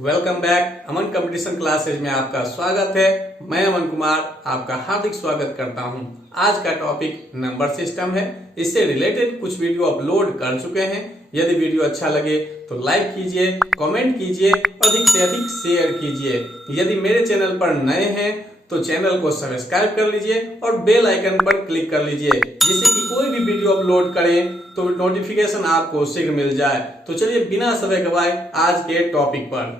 Welcome back. Aman competition classes में आपका स्वागत है। मैं अमन कुमार आपका हार्दिक स्वागत करता हूं। आज का टॉपिक नंबर सिस्टम है। इससे रिलेटेड कुछ वीडियो अपलोड कर चुके हैं। यदि वीडियो अच्छा लगे तो लाइक कीजिए, कमेंट कीजिए, अधिक से अधिक शेयर कीजिए। यदि मेरे चैनल पर नए हैं तो चैनल को सब्सक्राइब कर लीजिए और बेल आइकन पर क्लिक कर लीजिए, जिससे कि कोई भी वीडियो अपलोड करें तो नोटिफिकेशन आपको शीघ्र मिल जाए। तो चलिए बिना समय गवाए आज के टॉपिक पर।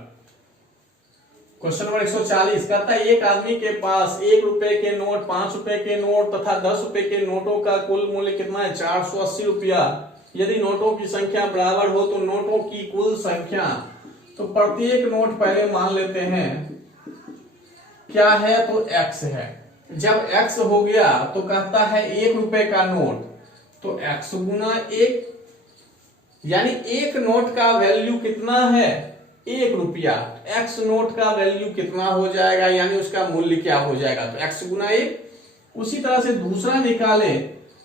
क्वेश्चन नंबर 140 कहता है एक आदमी के पास 1 रुपए के नोट, 5 रुपए के नोट तथा 10 रुपए के नोटों का कुल मूल्य कितना है? 480 रुपया। यदि नोटों की संख्या बराबर हो तो नोटों की कुल संख्या। तो प्रत्येक नोट पहले मान लेते हैं क्या है, तो x है। जब x हो गया तो कहता है 1 रुपए का नोट, तो x गुना 1, यानी एक नोट का वैल्यू कितना है? 1 रुपया। x नोट का वैल्यू कितना हो जाएगा, यानी उसका मूल्य क्या हो जाएगा? तो x गुना 1। उसी तरह से दूसरा निकाले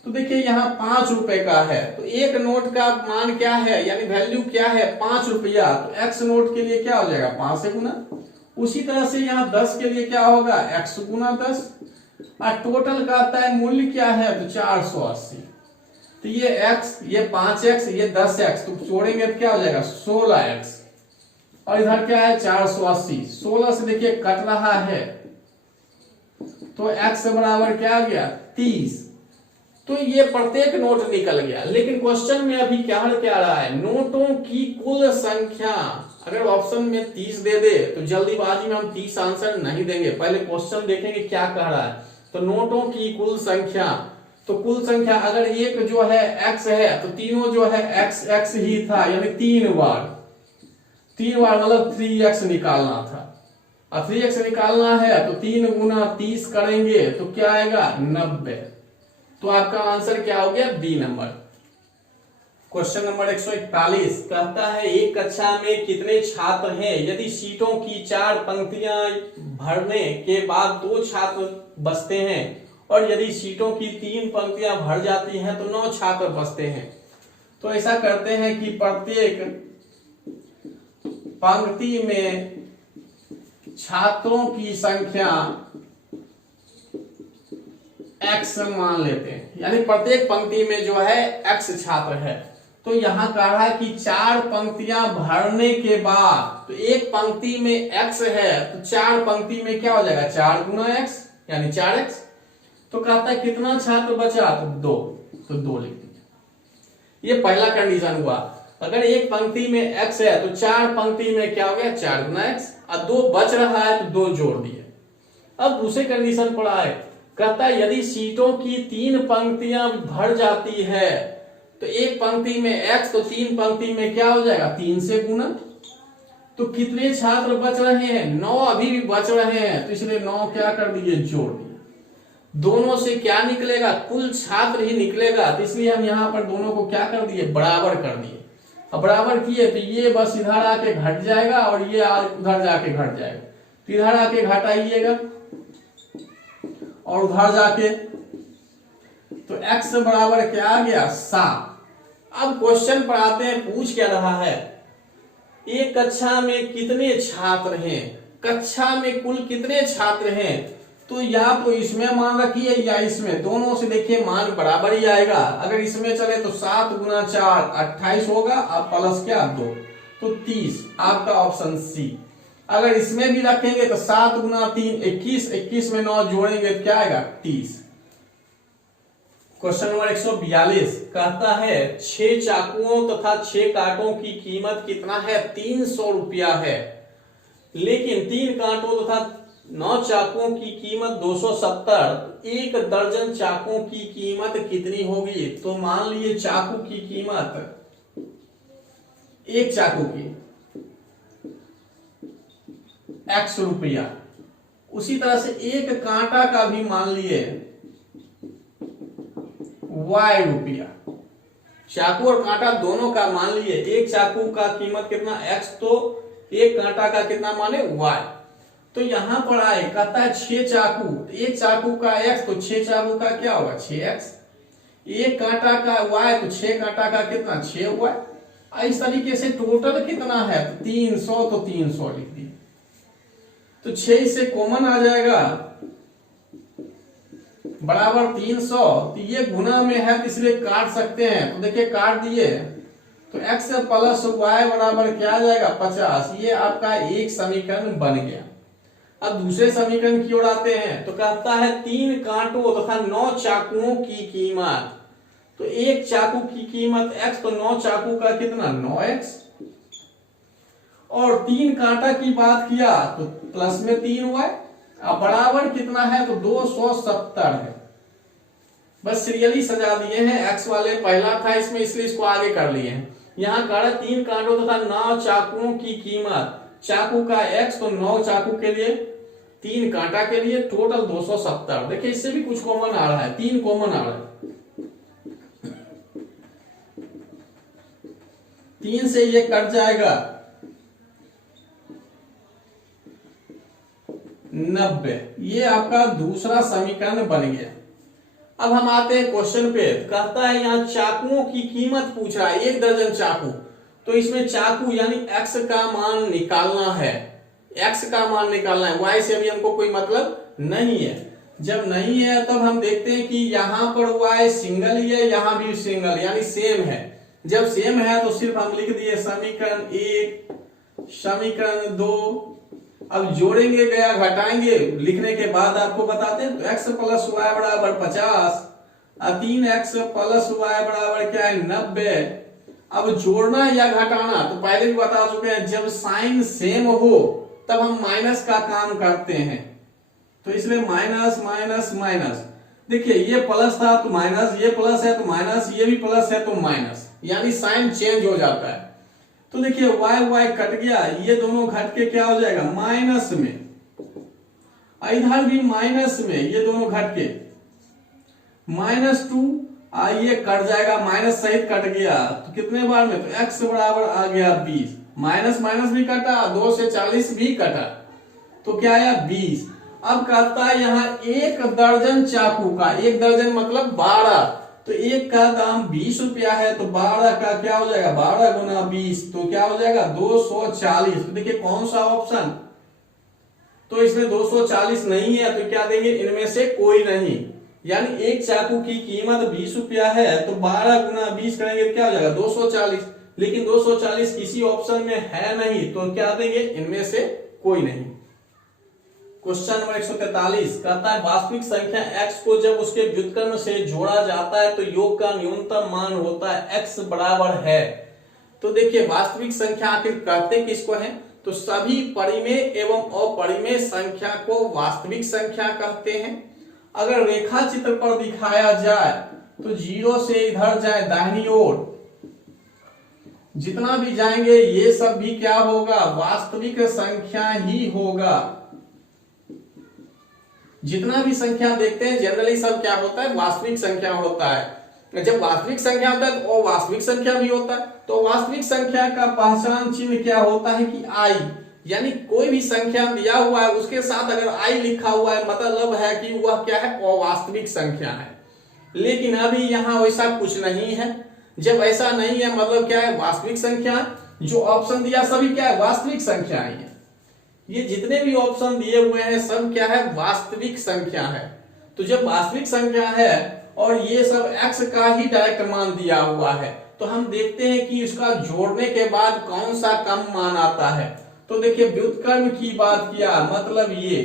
तो देखिए यहाँ 5 रुपए का है, तो एक नोट का मान क्या है, यानी वैल्यू क्या है? 5 रुपया। तो x नोट के लिए क्या हो जाएगा? 5 से गुना। उसी तरह से यहाँ 10 के लिए क्या होगा? x गुना 10। और टोटल का आता है मूल्य क्या है? तो 480। तो ये x, ये 5x, ये 10x, तो जोड़ेंगे तो क्या हो जाएगा? 16x। और इधर क्या है? 480। 16 से देखिए कट रहा है, तो x बराबर क्या आ गया? 30। तो ये प्रत्येक नोट निकल गया। लेकिन क्वेश्चन में अभी क्या रहा है? नोटों की कुल संख्या। अगर ऑप्शन में 30 दे दे तो जल्दीबाजी में हम 30 आंसर नहीं देंगे, पहले क्वेश्चन देखेंगे क्या कह रहा है। तो नोटों की कुल संख्या, तो कुल संख्या अगर एक जो है x है तो तीनों जो है x x ही था, यानी 3 बार मतलब 3x निकालना था। और 3x निकालना है तो 3 गुना 30 करेंगे तो क्या आएगा? 90। तो आपका आंसर क्या हो गया? B number. क्वेश्चन नंबर 141 कहता है एक कक्षा में कितने छात्र हैं? यदि सीटों की 4 पंक्तियां भरने के बाद 2 छात्र बचते हैं और यदि सीटों की 3 पंक्तियां भर जाती हैं तो 9 छात्र बचते हैं। तो ऐसा करते हैं कि प्रत्येक पंक्ति में छात्रों की संख्या x मान लेते हैं, यानी प्रत्येक पंक्ति में जो है x छात्र है। तो यहां कह रहा है कि 4 पंक्तियां भरने के बाद, तो एक पंक्ति में x है तो 4 पंक्ति में क्या हो जाएगा? 4 गुना x, यानी 4x। तो कहता है कितना छात्र बचा? तो 2। तो 2 लिख दीजिए। ये पहला कंडीशन हुआ। अगर एक पंक्ति में x है तो 4 पंक्ति में क्या हो गया? 4 गुना x। और 2 बच रहा है तो 2 जोड़ दिए। अब दूसरे कंडीशन पड़ा है, कहता है यदि सीटों की 3 पंक्तियां भर जाती है तो एक पंक्ति में x, तो 3 पंक्ति में क्या हो जाएगा? 3 से गुना। तो कितने छात्र बच रहे हैं? 9 अभी भी बच रहे हैं, तो इसलिए 9 क्या कर दिए? जोड़ दिए। दोनों से क्या निकलेगा? कुल छात्र ही निकलेगा, तो इसलिए हम यहाँ पर दोनों को क्या कर दिए? बराबर कर दिए। अब बराबर किए तो ये बस इधर आके घट जाएगा और ये उधर जाके घट जाएगा। तो इधर आके घटाइएगा और उधर जाके, तो x बराबर क्या आ गया? 7। अब क्वेश्चन पर आते हैं, पूछ क्या रहा है? एक कक्षा में कितने छात्र हैं? कक्षा में कुल कितने छात्र हैं? तो या तो इसमें मान रखिए या इसमें, दोनों से देखिए मान बराबर ही आएगा। अगर इसमें चले तो 7 गुना 4 28 होगा, अब प्लस क्या? 2, तो 30। आपका ऑप्शन सी। अगर इसमें भी रखेंगे तो 7 गुना 3 21, 21 में 9 जोड़ेंगे तो क्या आएगा? 30। क्वेश्चन नंबर 142 कहता है 6 चाकुओं तथा 6 कांटों की कीमत कितना है? 300 रुपया है। लेकिन 3 कांटों तथा 9 चाकुओं की कीमत 270। एक दर्जन चाकुओं की कीमत कितनी होगी? तो मान लीजिए चाकू की कीमत, एक चाकू की x रुपया। उसी तरह से एक कांटा का भी मान लिए y रुपया। चाकू और कांटा दोनों का मान लिए एक चाकू का कीमत कितना? x, तो एक कांटा का कितना माने? y। तो यहां पर आए, कहता है 6 चाकू, एक चाकू का x, तो 6 चाकू का क्या होगा? 6x। एक कांटा का y, तो 6 कांटा का कितना? 6y। इस तरीके से टोटल कितना है, तो 300, तो 300 लिख दिए। तो 6 से कॉमन आ जाएगा बराबर 300, तो ये गुना में है तो इसलिए काट सकते हैं। तो देखिए काट दिए, तो x प्लस y बराबर क्या आ जाएगा, 50। ये आपका एक समीकरण बन गया। अब दूसरे समीकरण की ओर आते हैं, तो कहता है 3 कांटों तथा 9 चाकुओं की कीमत। तो एक चाकू की कीमत x, तो 9 चाकू का कितना, 9x। और 3 कांटा की बात किया तो प्लस में 3y, अब बराबर कितना है, तो 270 है। बस सीरियली सजा दिए हैं, एक्स वाले पहला था इसमें इसलिए इसको आगे कर लिए हैं। यहाँ कह रहा 3 कांटों तथा 9 चाकुओं की कीमत, चाकू का x, तो 9 चाकू के लिए, 3 कांटा के लिए, टोटल 270। देखिए इससे भी कुछ कॉमन आ रहा है, 3 कॉमन आ रहा है। 3 से ये कट जाएगा 90। ये आपका दूसरा समीकरण बन गया। अब हम आते हैं क्वेश्चन पे, कहता है यहाँ चाकुओं की कीमत पूछ रहा है, 1 दर्जन चाकू। तो इसमें चाकू यानी x का मान निकालना है, x का मान निकालना है, y से भी हमको कोई मतलब नहीं है। जब नहीं है तब हम देखते हैं कि यहाँ पर y सिंगल ही है, यहाँ भी सिंगल यानी सेम है। जब सेम है तो सिर्फ हम लिख दिए समीकरण 1, समीकरण 2। अब जोड़ेंगे गया घटाएंगे, लिखने के बाद आपको बताते हैं। तो x प्लस वाई बराबर 50, 3x प्लस वाई बराबर क्या है, 90। अब जोड़ना या घटाना तो पहले भी बता चुके हैं, जब साइन सेम हो तब हम माइनस का काम करते हैं। तो इसलिए माइनस माइनस माइनस, देखिए ये प्लस था तो माइनस, ये प्लस है तो माइनस, ये भी प्लस है तो माइनस, यानी साइन चेंज हो जाता है। तो देखिए y y कट गया, ये दोनों घट के क्या हो जाएगा, माइनस में। इधर भी माइनस में, ये दोनों घट के -2, ये कट जाएगा, माइनस सहित कट गया। तो कितने बार में, तो x बराबर आ गया 20। माइनस माइनस भी कटा, 2 से 40 भी कटा, तो क्या आया 20। अब कहता है यहाँ 1 दर्जन चाकू का, 1 दर्जन मतलब 12, तो एक का दाम 20 रुपया है, तो 12 का क्या हो जाएगा, 12 गुना 20, तो क्या हो जाएगा 240। तो देखिए कौन सा ऑप्शन, तो इसमें 240 नहीं है, तो क्या देंगे, इनमें से कोई नहीं। यानी एक चाकू की कीमत 20 रुपया है, तो 12 गुना 20 करेंगे तो क्या हो जाएगा 240। लेकिन 240 किसी ऑप्शन में है नहीं, तो क्या देंगे, इनमें से कोई नहीं। क्वेश्चन नंबर 143 कहता है वास्तविक संख्या x को जब उसके व्युत्क्रम से जोड़ा जाता है तो योग का न्यूनतम मान होता है x बराबर है। तो देखिए वास्तविक संख्या आखिर कहते किसको है, तो सभी परिमेय एवं अपरिमेय संख्या को वास्तविक संख्या कहते हैं। अगर रेखा चित्र पर दिखाया जाए तो 0 से इधर जाए दाहिनी ओर, जितना भी जाएंगे ये सब भी क्या होगा, वास्तविक संख्या ही होगा। जितना भी संख्या देखते हैं जनरली सब क्या होता है, वास्तविक संख्या होता है। जब वास्तविक संख्या होता है तो वास्तविक संख्या भी होता है। तो वास्तविक संख्या का पहचान चिन्ह क्या होता है कि आई, यानी कोई भी संख्या दिया हुआ है उसके साथ अगर आई लिखा हुआ है मतलब है कि वह क्या है, अवास्तविक संख्या है। लेकिन अभी यहाँ वैसा कुछ नहीं है। जब ऐसा नहीं है मतलब क्या है, वास्तविक संख्या। जो ऑप्शन दिया सभी क्या है, वास्तविक संख्याएं है। ये जितने भी ऑप्शन दिए हुए हैं सब क्या है, वास्तविक संख्या है। तो जब वास्तविक संख्या है और ये सब x का ही डायरेक्ट मान दिया हुआ है, तो हम देखते हैं कि इसका जोड़ने के बाद कौन सा कम मान आता है। तो देखिए व्युत्क्रम की बात किया, मतलब ये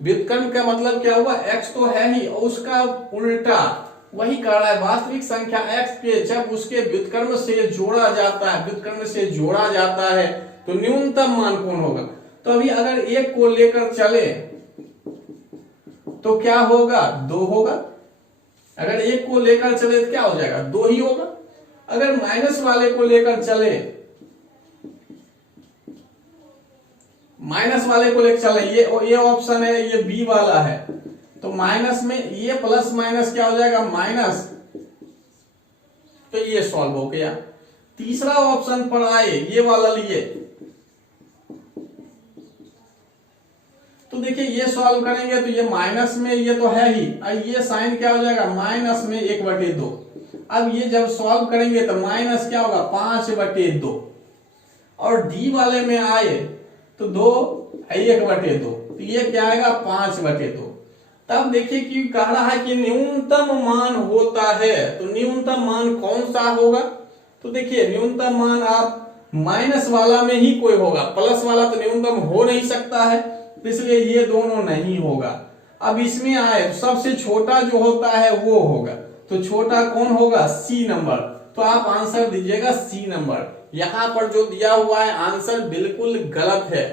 व्युत्क्रम का मतलब क्या हुआ, x तो है ही और उसका उल्टा वही कह रहा है। वास्तविक संख्या x के जब उसके व्युत्क्रम से जोड़ा जाता है, व्युत्क्रम से जोड़ा जाता है तो न्यूनतम मान कौन होगा। तो अभी अगर एक को लेकर चले तो क्या होगा, 2 होगा। अगर एक को लेकर चले तो क्या हो जाएगा, 2 ही होगा। अगर माइनस वाले को लेकर चले, माइनस वाले को लेकर चले, ये ऑप्शन है, ये बी वाला है, तो माइनस में ये प्लस माइनस क्या हो जाएगा, माइनस, तो ये सॉल्व हो गया। तीसरा ऑप्शन पर आए, ये वाला लिए, तो देखिए ये सॉल्व करेंगे तो ये माइनस में ये तो है ही, ये साइन क्या हो जाएगा, -1/2। अब ये जब सॉल्व करेंगे तो माइनस क्या होगा 5/2, और डी वाले में आए तो 1/2, तो ये क्या आएगा 5/2। तब देखिए कि कह रहा है कि न्यूनतम मान होता है, तो न्यूनतम मान कौन सा होगा? तो देखिए न्यूनतम मान आप माइनस वाला में ही कोई होगा, प्लस वाला तो न्यूनतम हो नहीं सकता है, तो इसलिए ये दोनों नहीं होगा। अब इसमें आए तो सबसे छोटा जो होता है वो होगा, तो छोटा कौन होगा? C number. तो आप आंसर दीजिएगा सी नंबर। यहां पर जो दिया हुआ है आंसर बिल्कुल गलत है,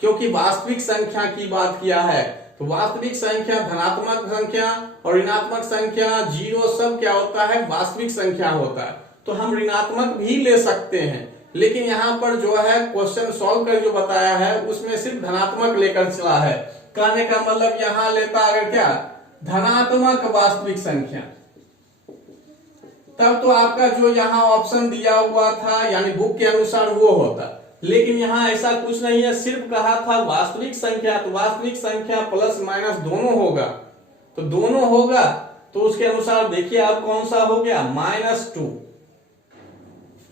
क्योंकि वास्तविक संख्या की बात किया है। तो वास्तविक संख्या, धनात्मक संख्या और ऋणात्मक संख्या, जीरो सब क्या होता है? वास्तविक संख्या होता है। तो हम ऋणात्मक भी ले सकते हैं, लेकिन यहाँ पर जो है क्वेश्चन सॉल्व कर जो बताया है उसमें सिर्फ धनात्मक लेकर चला है। कहने का मतलब यहाँ लेता अगर क्या? धनात्मक वास्तविक संख्या, तब तो आपका जो यहाँ ऑप्शन दिया हुआ था यानी बुक के अनुसार वो होता, लेकिन यहाँ ऐसा कुछ नहीं है, सिर्फ कहा था वास्तविक संख्या। तो वास्तविक संख्या प्लस माइनस दोनों होगा, तो दोनों होगा तो उसके अनुसार देखिए अब कौन सा हो गया? -2।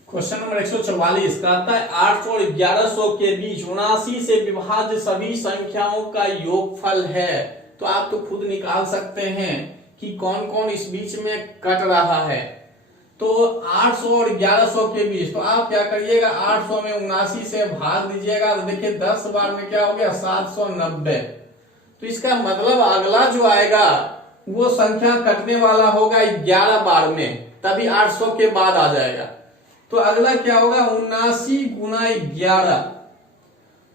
क्वेश्चन नंबर 144 कहता है 800 और 1100 के बीच 79 से विभाज्य सभी संख्याओं का योगफल है। तो आप तो खुद निकाल सकते हैं कि कौन कौन इस बीच में कट रहा है। तो 800 और 1100 के बीच, तो आप क्या करिएगा? 800 में 79 से भाग दीजिएगा, तो देखिए 10 बार में क्या हो गया? 790। तो इसका मतलब अगला जो आएगा वो संख्या कटने वाला होगा 11 बार में, तभी 800 के बाद आ जाएगा। तो अगला क्या होगा? 79 गुना 11,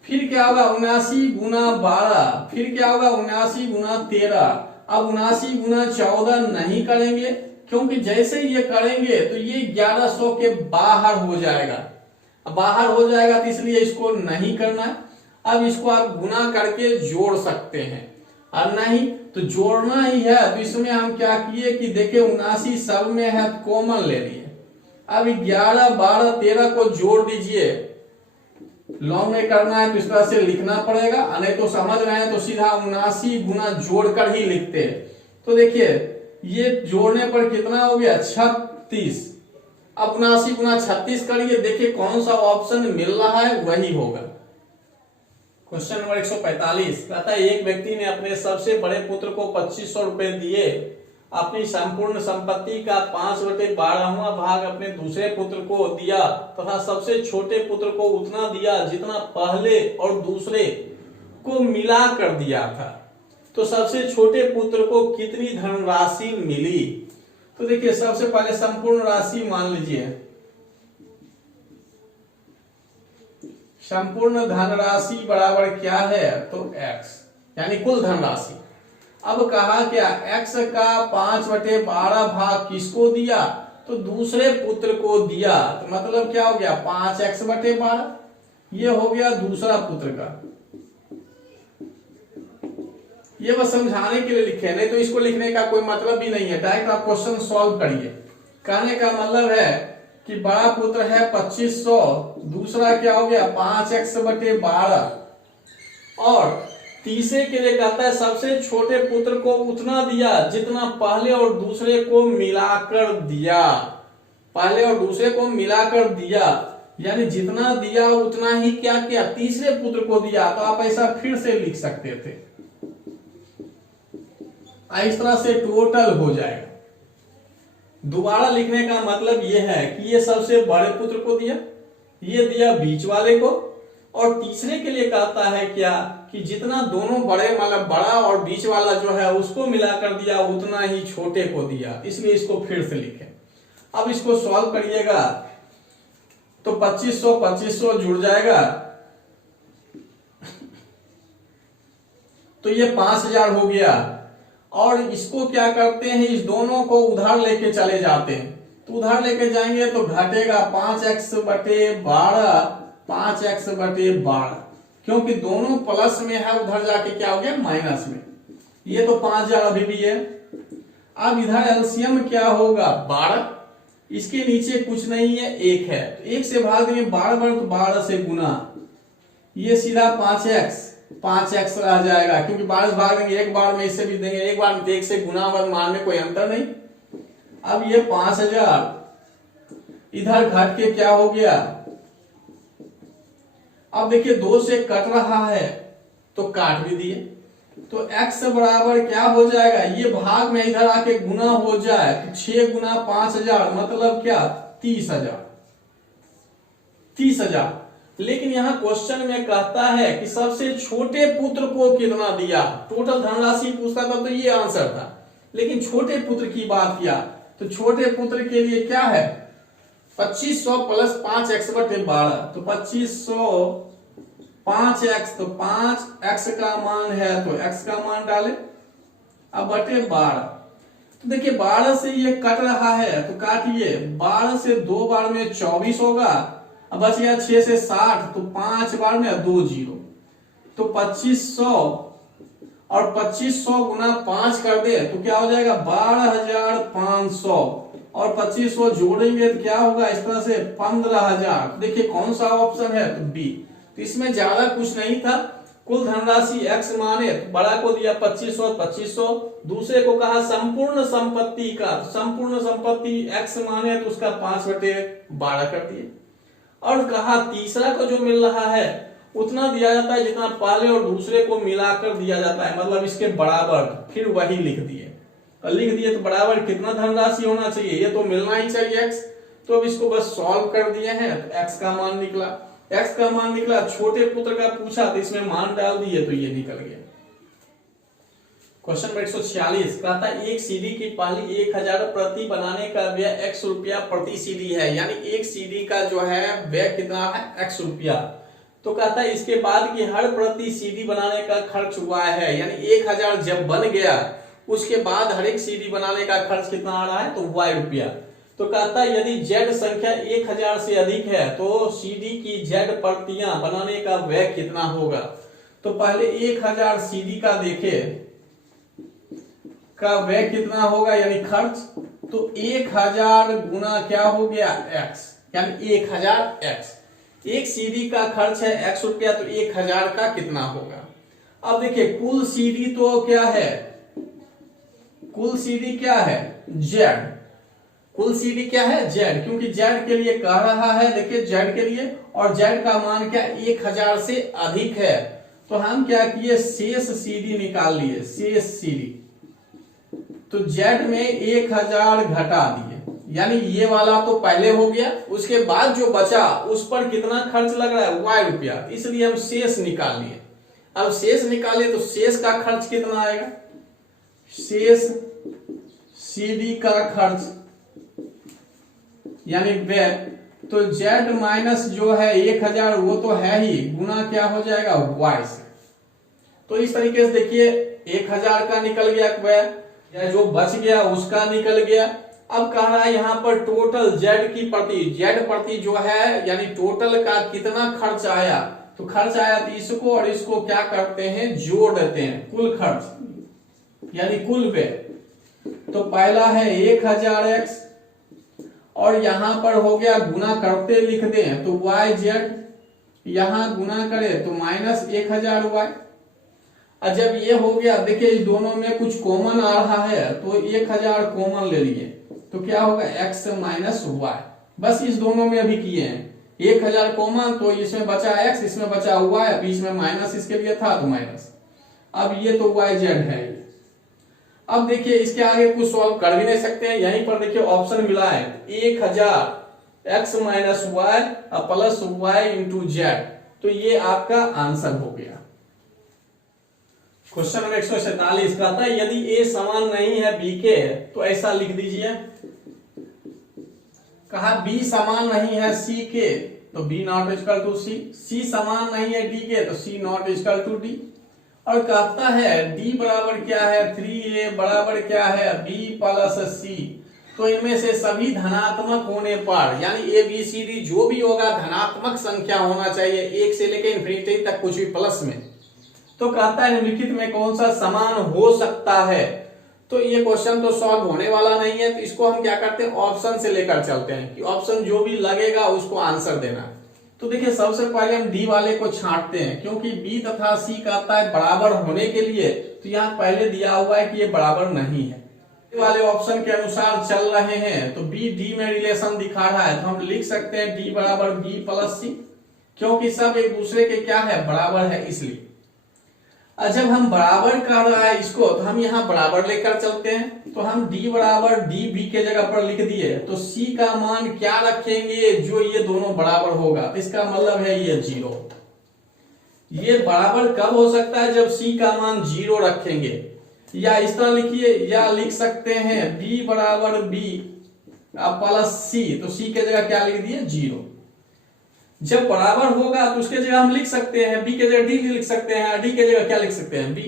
फिर क्या होगा? 79 गुना 12, फिर क्या होगा? 79 गुना 13। अब 79 गुना 14 नहीं करेंगे, क्योंकि जैसे ये करेंगे तो ये 1100 के बाहर हो जाएगा। अब बाहर हो जाएगा तो इसलिए इसको नहीं करना है। अब इसको आप गुना करके जोड़ सकते हैं, और नहीं तो जोड़ना ही है। तो इसमें हम क्या किए कि देखे 79 सब में है तो कॉमन ले लिए। अब 11, 12, 13 को जोड़ दीजिए। लॉन्ग में करना है तो इस तरह से लिखना पड़ेगा, नहीं तो समझ रहे हैं तो सीधा 79 गुना जोड़कर ही लिखते हैं। तो देखिए ये जोड़ने पर कितना हो गया? 36। अब 79 गुना 36 करिए, देखिए कौन सा ऑप्शन मिल रहा है वही होगा। क्वेश्चन नंबर 145 कहता है एक व्यक्ति ने अपने सबसे बड़े पुत्र को 2500 रुपए दिए, अपनी संपूर्ण संपत्ति का 5/12वां भाग अपने दूसरे पुत्र को दिया तथा सबसे छोटे पुत्र को उतना दिया जितना पहले और दूसरे को मिला कर दिया था। तो सबसे छोटे पुत्र को कितनी धनराशि मिली? तो देखिए सबसे पहले संपूर्ण राशि मान लीजिए, संपूर्ण धनराशि बराबर क्या है? तो x, यानी कुल धनराशि। अब कहा क्या? x का 5/12 भाग किसको दिया? तो दूसरे पुत्र को दिया। तो मतलब क्या हो गया? 5x/12। ये हो गया दूसरा पुत्र का। ये बस समझाने के लिए लिखे, नहीं तो इसको लिखने का कोई मतलब भी नहीं है, डायरेक्ट आप क्वेश्चन सॉल्व करिए। कहने का मतलब है कि बड़ा पुत्र है 2500, दूसरा क्या हो गया? 5x/12, और तीसरे के लिए कहता है सबसे छोटे पुत्र को उतना दिया जितना पहले और दूसरे को मिलाकर दिया। पहले और दूसरे को मिलाकर दिया, यानी जितना दिया उतना ही क्या किया? तीसरे पुत्र को दिया। तो आप ऐसा फिर से लिख सकते थे, इस तरह से टोटल हो जाएगा। दोबारा लिखने का मतलब यह है कि ये सबसे बड़े पुत्र को दिया, ये दिया बीच वाले को, और तीसरे के लिए कहता है क्या? कि जितना दोनों बड़े मतलब बड़ा और बीच वाला जो है उसको मिलाकर दिया उतना ही छोटे को दिया, इसलिए इसको फिर से लिखें। अब इसको सॉल्व करिएगा तो 2500 जुड़ जाएगा, तो ये 5000 हो गया। और इसको क्या करते हैं? इस दोनों को उधार लेके चले जाते हैं। तो उधार लेके जाएंगे तो घटेगा 5x/12, 5x/12, क्योंकि दोनों प्लस में है, उधर जाके क्या हो गया? माइनस में। ये तो 5000 अभी भी है। अब इधर एलसीएम क्या होगा? 12। इसके नीचे कुछ नहीं है, 1 है, तो 1 से भाग देंगे 12 बार, तो 12 से गुना, ये सीधा 5x रह जाएगा, क्योंकि 12 से भाग देंगे एक बार में, इससे भी देंगे एक बार में, 1 से गुना मान में कोई अंतर नहीं। अब ये 5000 इधर घट के क्या हो गया, अब देखिए 2 से कट रहा है तो काट भी दिए, तो x बराबर क्या हो जाएगा, ये भाग में इधर आके गुना हो जाए तो 6 गुना 5000 मतलब क्या 30,000। लेकिन यहाँ क्वेश्चन में कहता है कि सबसे छोटे पुत्र को कितना दिया, टोटल धनराशि पूछता था तो ये आंसर था, लेकिन छोटे पुत्र की बात किया तो छोटे पुत्र के लिए क्या है 2500 प्लस 5x बटे 12, तो 2500 5x, तो 5x का मान है तो x का मान डाले, अब बटे 12, तो देखिए 12 से ये कट रहा है तो काटिए, 12 से 2 बार में 24 होगा, अब बच गया 6 से 60, तो 5 बार में 2 0, तो 2500 और 2500 गुना 5 कर दे तो क्या हो जाएगा 12,500, और 2500 जोड़ेंगे तो क्या होगा इस तरह से 15,000। देखिए कौन सा ऑप्शन है तो बी। तो इसमें ज्यादा कुछ नहीं था, कुल धनराशि x माने तो बड़ा को दिया 2500, दूसरे को कहा संपूर्ण संपत्ति का, तो संपूर्ण संपत्ति x माने तो उसका 5/12 कर दिए, और कहा तीसरा को जो मिल रहा है उतना दिया जाता है जितना पहले और दूसरे को मिलाकर दिया जाता है, मतलब इसके बराबर, फिर वही लिख दिए, और लिख दिए तो बराबर कितना धनराशि होना चाहिए, ये तो मिलना ही चाहिए x, तो अब इसको बस सॉल्व कर दिए हैं तो x का मान निकला, x का मान निकला, छोटे पुत्र का पूछा तो इसमें मान डाल दिए तो ये निकल गया। क्वेश्चन नंबर 146 कहता है एक सीडी की पहली 1000 प्रति बनाने का व्यय x रुपया प्रति सीडी है, यानी एक सीडी का जो है व्यय कितना है x रुपया, तो कहता है इसके बाद की हर प्रति सीडी बनाने का खर्च y है, यानी 1000 जब बन गया उसके बाद हर एक सीडी बनाने का खर्च कितना आ रहा है तो y रुपया। तो कहता है यदि z संख्या 1000 से अधिक है तो सीडी की z प्रतियां बनाने का व्यय कितना होगा। तो पहले 1000 सीडी का देखे का व्यय कितना होगा यानी खर्च, तो 1000 गुना क्या हो गया x, यानी 1000x, एक सीडी का खर्च है x रुपया, तो 1000 का कितना होगा। अब देखिए कुल सीडी तो क्या है, कुल सीडी क्या है z, कुल सीडी क्या है z, क्योंकि z के लिए कह रहा है, देखिए z के लिए, और z का मान क्या 1000 से अधिक है, तो हम क्या किए शेष सीडी निकाल लिए, शेष सीडी, तो z में 1000 घटा दिए, यानी ये वाला तो पहले हो गया, उसके बाद जो बचा उस पर कितना खर्च लग रहा है y रुपया, इसलिए हम शेष निकाल लिए। अब शेष निकाले तो शेष का खर्च कितना आएगा, शेष सीडी का खर्च यानी व्यय, तो z माइनस जो है 1000 वो तो है ही, गुना क्या हो जाएगा y से। तो इस तरीके से देखिए 1000 का निकल गया व्यय, या जो बच गया उसका निकल गया। अब कह रहा है यहाँ पर टोटल z की प्रति, z प्रति जो है यानी टोटल का कितना खर्च आया, तो खर्च आया तो इसको और इसको क्या करते हैं जोड़ देते हैं, कुल खर्च यानी कुल व्यय। तो पहला है 1000x और यहां पर हो गया गुना करते लिख दें तो yz, यहां गुना करें तो माइनस 1000y। और जब ये हो गया देखिए इस दोनों में कुछ कॉमन आ रहा है तो 1000 कॉमन ले लिए तो क्या होगा x माइनस y, बस इस दोनों में अभी किए हैं 1000 कॉमन, तो इसमें बचा x, इसमें बचा y, बीच में माइनस इसके लिए था तो माइनस। अब ये तो yz है। अब देखिए इसके आगे कुछ सॉल्व कर भी नहीं सकते हैं, यहीं पर देखिए ऑप्शन मिला है 1000 x minus Y plus Y into Z, तो ये आपका आंसर हो गया। क्वेश्चन नंबर 147 कहता है यदि a समान नहीं है b के तो ऐसा लिख दीजिए। कहा b समान नहीं है c के तो b not equal to c, c समान नहीं है d के तो c not equal to d, और कहता है d बराबर क्या है 3a बराबर क्या है b प्लस c, तो इनमें से सभी धनात्मक होने पर यानी a b c d जो भी होगा धनात्मक संख्या होना चाहिए, 1 से लेकर इन्फिनिटी तक कुछ भी प्लस में। तो कहता है निम्नलिखित में कौन सा समान हो सकता है, तो ये क्वेश्चन तो सॉल्व होने वाला नहीं है, तो इसको हम क्या करते हैं ऑप्शन से लेकर चलते हैं कि ऑप्शन जो भी लगेगा उसको आंसर देना। तो देखिए सबसे पहले हम डी वाले को छांटते हैं, क्योंकि बी तथा सी कहता है बराबर होने के लिए, तो यहाँ पहले दिया हुआ है कि ये बराबर नहीं है, वाले ऑप्शन के अनुसार चल रहे हैं, तो बी डी में रिलेशन दिखा रहा है, तो हम लिख सकते हैं डी बराबर बी प्लस सी, क्योंकि सब एक दूसरे के क्या है, बराबर है, इसलिए। और जब हम बराबर कर रहा है इसको, तो हम यहाँ बराबर लेकर चलते हैं, तो हम d बराबर डी बी के जगह पर लिख दिए, तो c का मान क्या रखेंगे, जो ये दोनों बराबर होगा, तो इसका मतलब है ये 0। ये बराबर कब हो सकता है, जब c का मान 0 रखेंगे, या इस तरह लिखिए, या लिख सकते हैं b बराबर b प्लस c, तो c के जगह क्या लिख दिए, 0। जब बराबर होगा तो उसके जगह हम लिख सकते हैं b के जगह d लिख सकते हैं, d के जगह क्या लिख सकते हैं, b।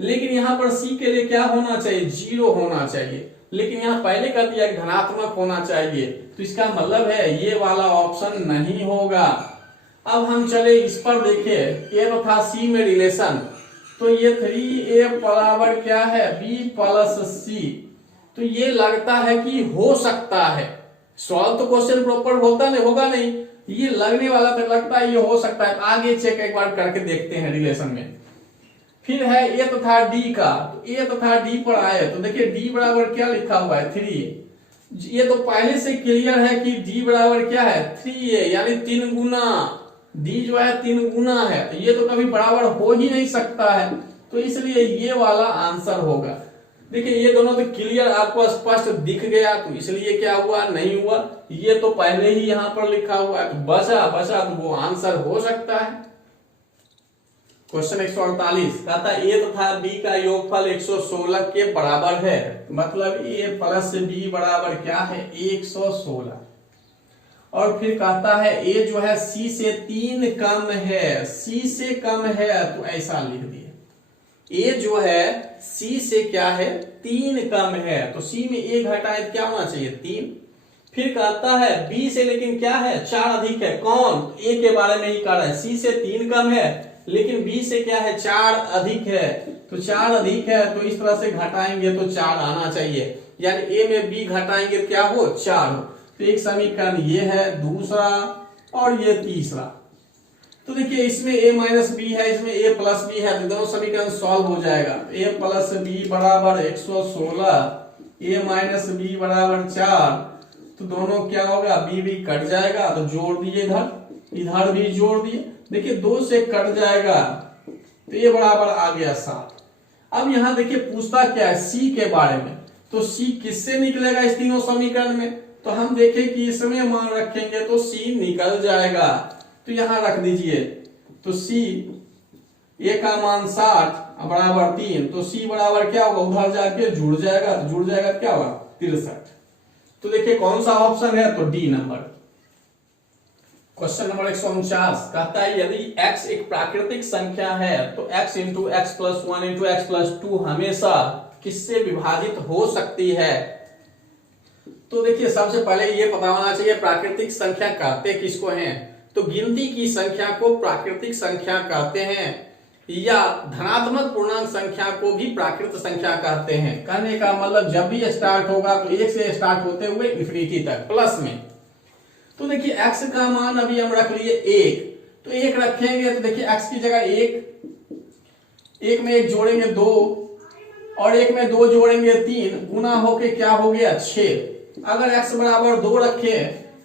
लेकिन यहाँ पर c के लिए क्या होना चाहिए, 0 होना चाहिए, लेकिन यहाँ पहले कर दिया धनात्मक होना चाहिए, तो इसका मतलब है ये वाला ऑप्शन नहीं होगा। अब हम चले इस पर देखिए, a तथा c में रिलेशन, तो ये 3a बराबर क्या है, b प्लस c, तो ये लगता है कि हो सकता है। सॉल्व तो क्वेश्चन प्रॉपर होता नहीं, होगा नहीं, ये लगने वाला तो लगता है ये हो सकता है। आगे चेक एक बार करके देखते हैं रिलेशन में। फिर है a तथा d का, तो a तथा d पर आए, तो देखिए d बराबर क्या लिखा हुआ है, 3a। ये तो पहले से क्लियर है कि d बराबर क्या है, 3a, यानी 3 गुना, d जो है 3 गुना है, तो ये तो कभी बराबर हो ही नहीं सकता है, तो इसलिए ये वाला आंसर होगा। देखिए ये दोनों तो क्लियर आपको स्पष्ट दिख गया, तो इसलिए क्या हुआ, नहीं हुआ, ये तो पहले ही यहाँ पर लिखा हुआ है, तो बचा तो वो आंसर हो सकता है। क्वेश्चन 148 कहता है a तथा b का योगफल 116 के बराबर है, मतलब a प्लस b बराबर क्या है, 116। और फिर कहता है a जो है c से 3 कम है, c से कम है, तो ऐसा लिख दिए। a जो है c से क्या है, 3 कम है, तो c में 1 घटाए क्या होना चाहिए, 3। फिर कहता है b से लेकिन क्या है, 4 अधिक है, कौन, a के बारे में ही कह रहा है, c से 3 कम है, लेकिन b से क्या है, 4 अधिक है, तो 4 अधिक है, तो इस तरह से घटाएंगे तो 4 आना चाहिए, यानी a में b घटाएंगे तो क्या हो, 4 हो। तो एक समीकरण ये है, दूसरा और ये तीसरा। तो देखिए इसमें a माइनस बी है, इसमें a प्लस बी है, तो दोनों समीकरण सॉल्व हो जाएगा। a प्लस बी बराबर 116, a माइनस बी बराबर 4, तो दोनों क्या होगा, b भी कट जाएगा, तो जोड़ दिए, इधर भी जोड़ दिए, देखिए 2 से कट जाएगा, तो ये बराबर आ गया 7। अब यहाँ देखिए पूछता क्या है, c के बारे में, तो c किससे निकलेगा इस तीनों समीकरण में, तो हम देखें कि इसमें मान रखेंगे तो c निकल जाएगा, तो यहाँ रख दीजिए, तो c a का मान 60 बराबर 3, तो c बराबर क्या होगा, उधर जाके जुड़ जाएगा, तो जुड़ जाएगा क्या होगा, 63। तो देखिए कौन सा ऑप्शन है, तो डी नंबर। क्वेश्चन नंबर 149 कहता है यदि x एक प्राकृतिक संख्या है तो x into x plus 1 into x plus 2 हमेशा किससे विभाजित हो सकती है। तो देखिए सबसे पहले ये पता होना चाहिए प्राकृतिक संख्या कहते किसको हैं, तो गिनती की संख्या को प्राकृतिक संख्या कहते हैं, या धनात्मक पूर्णांक संख्या को भी प्राकृत संख्या कहते हैं। कहने का मतलब जब भी स्टार्ट होगा तो 1 से स्टार्ट होते हुए इंफिनिटी तक प्लस में। तो देखिए x का मान अभी हम रख लिए 1, तो 1 रखेंगे, तो देखिए x की जगह 1 में 1 जोड़ेंगे 2, और 1 में 2 जोड़ेंगे 3, गुना होके क्या हो गया 6। अगर x बराबर 2 रखे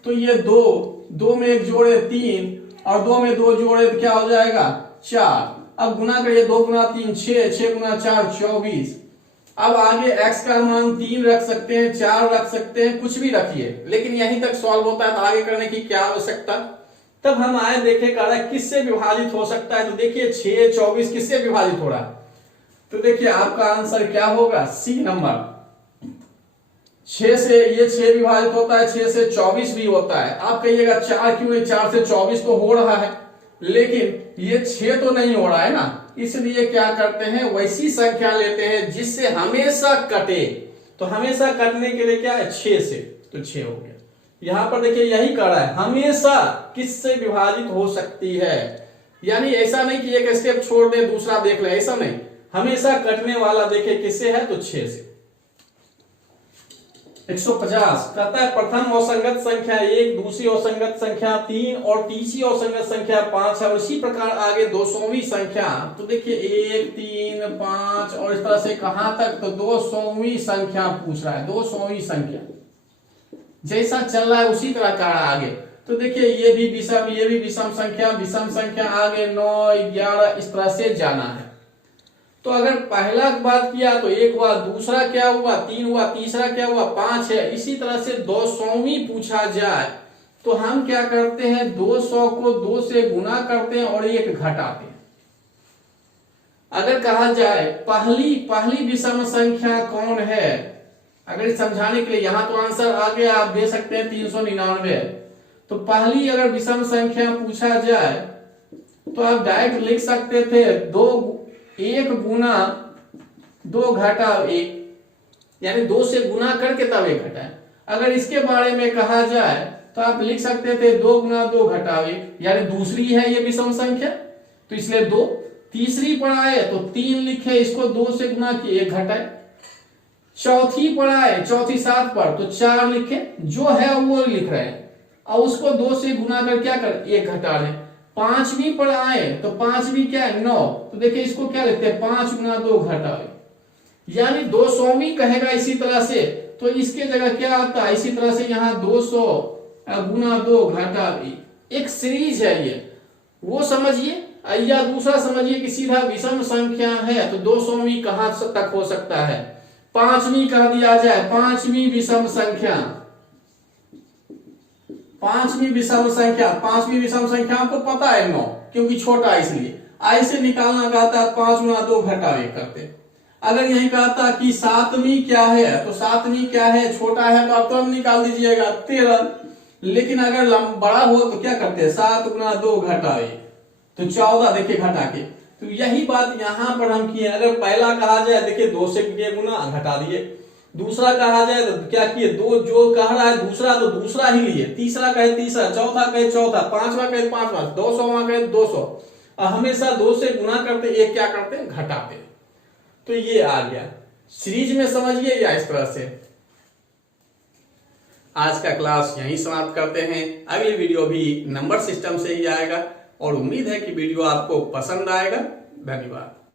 तो ये 2 में 1 जोड़े 3, और 2 में 2 जोड़े तो क्या हो जाएगा 4। अब गुना करिए, 2 गुना 3 6, 6 गुना 4 24। अब आगे x का मान 3 रख सकते हैं, 4 रख सकते हैं, कुछ भी रखिए, लेकिन यहीं तक सॉल्व होता है, तो आगे करने की क्या आवश्यकता। तब हम आए देखे कह रहा है किससे विभाजित हो सकता है, तो देखिए 6 24 किससे विभाजित हो रहा है, तो देखिए आपका आंसर क्या होगा, सी नंबर। 6 से ये 6 विभाजित होता है, 6 से 24 भी होता है। आप कहिएगा 4 क्यों है, 4 से 24 तो हो रहा है, लेकिन ये 6 तो नहीं हो रहा है ना, इसलिए क्या करते हैं, वैसी संख्या लेते हैं जिससे हमेशा कटे। तो हमेशा कटने के लिए क्या है, 6 से, तो 6 हो गया। यहां पर देखिए यही कर रहा है, हमेशा किससे विभाजित हो सकती है, यानी ऐसा नहीं कि एक स्टेप छोड़ दे दूसरा देख ले, ऐसा नहीं, हमेशा कटने वाला देखे किससे है, तो 6 से। 150 कहता है प्रथम असंगत संख्या 1, दूसरी असंगत संख्या 3 और तीसरी असंगत संख्या 5 है। और इसी प्रकार आगे 200वीं संख्या, तो देखिए 1, 3, 5 और इस तरह से कहां तक, तो 200वीं संख्या पूछ रहा है। 200वीं संख्या जैसा चल रहा है उसी तरह का आगे। तो देखिए ये भी विषम संख्या आगे 9, 11 इस तरह से जाना है। तो अगर पहला बात किया तो 1 हुआ, दूसरा क्या हुआ 3 हुआ, तीसरा क्या हुआ 5 है। इसी तरह से 200वीं पूछा जाए तो हम क्या करते हैं, 200 को 2 से गुना करते हैं और 1 घटाते हैं। अगर कहा जाए पहली विषम संख्या कौन है, अगर समझाने के लिए, यहां तो आंसर आ गया, आप दे सकते हैं 399। तो पहली अगर विषम संख्या पूछा जाए तो आप डायरेक्ट लिख सकते थे 1 गुना 2 घटा 1, यानी 2 से गुना करके तब 1 घटाए। अगर इसके बारे में कहा जाए तो आप लिख सकते थे 2 गुना 2 घटा 1, यानी दूसरी है ये विषम संख्या, तो इसलिए 2। तीसरी पर आए तो 3 लिखे, इसको 2 से गुना किए 1 घटाए। चौथी पर आए, चौथी 7 पर, तो 4 लिखे, जो है वो लिख रहे हैं, और उसको 2 से गुना कर क्या कर 1 घटा रहे। पांचवी पर आए तो पांचवी क्या है 9, तो देखिए इसको क्या लिखते हैं 5 गुना 2 घटा 1, यानी 200वीं कहेगा इसी तरह से, तो इसके जगह क्या आता है, इसी तरह से यहाँ 200 गुना 2 घटा 1। एक सीरीज है ये, वो समझिए, या दूसरा समझिए कि सीधा विषम संख्या है तो 200वीं कहां तक हो सकता है, 5वीं कह दिया जाए, 5वीं विषम संख्या, 5वीं विषम संख्या आपको पता है 9, क्योंकि छोटा है इसलिए। आई से निकालना कहता है 5 गुना 2 घटा 1 करते। अगर यही कहता कि 7वीं क्या है, तो 7वीं क्या है, छोटा है तो आप तुरंत निकाल दीजिएगा 13। लेकिन अगर बड़ा हो तो क्या करते हैं 7 गुना 2 घटा 1, तो 14 देखिए घटा के। तो यही बात यहां पर हम किए। अगर पहला कहा जाए देखिए 2 से गुना घटा दिए, दूसरा कहा जाए तो क्या किए, 2 जो कह रहा है दूसरा तो दूसरा ही लिए, तीसरा कहे तीसरा, चौथा कहे चौथा, पांचवा कहे पांचवा, 200वां कहे 200, और हमेशा 2 से गुना करते, एक क्या करते हैं घटाते। तो ये आ गया सीरीज में, समझिए या इस तरह से। आज का क्लास यहीं समाप्त करते हैं। अगली वीडियो भी नंबर सिस्टम से ही आएगा और उम्मीद है कि वीडियो आपको पसंद आएगा। धन्यवाद।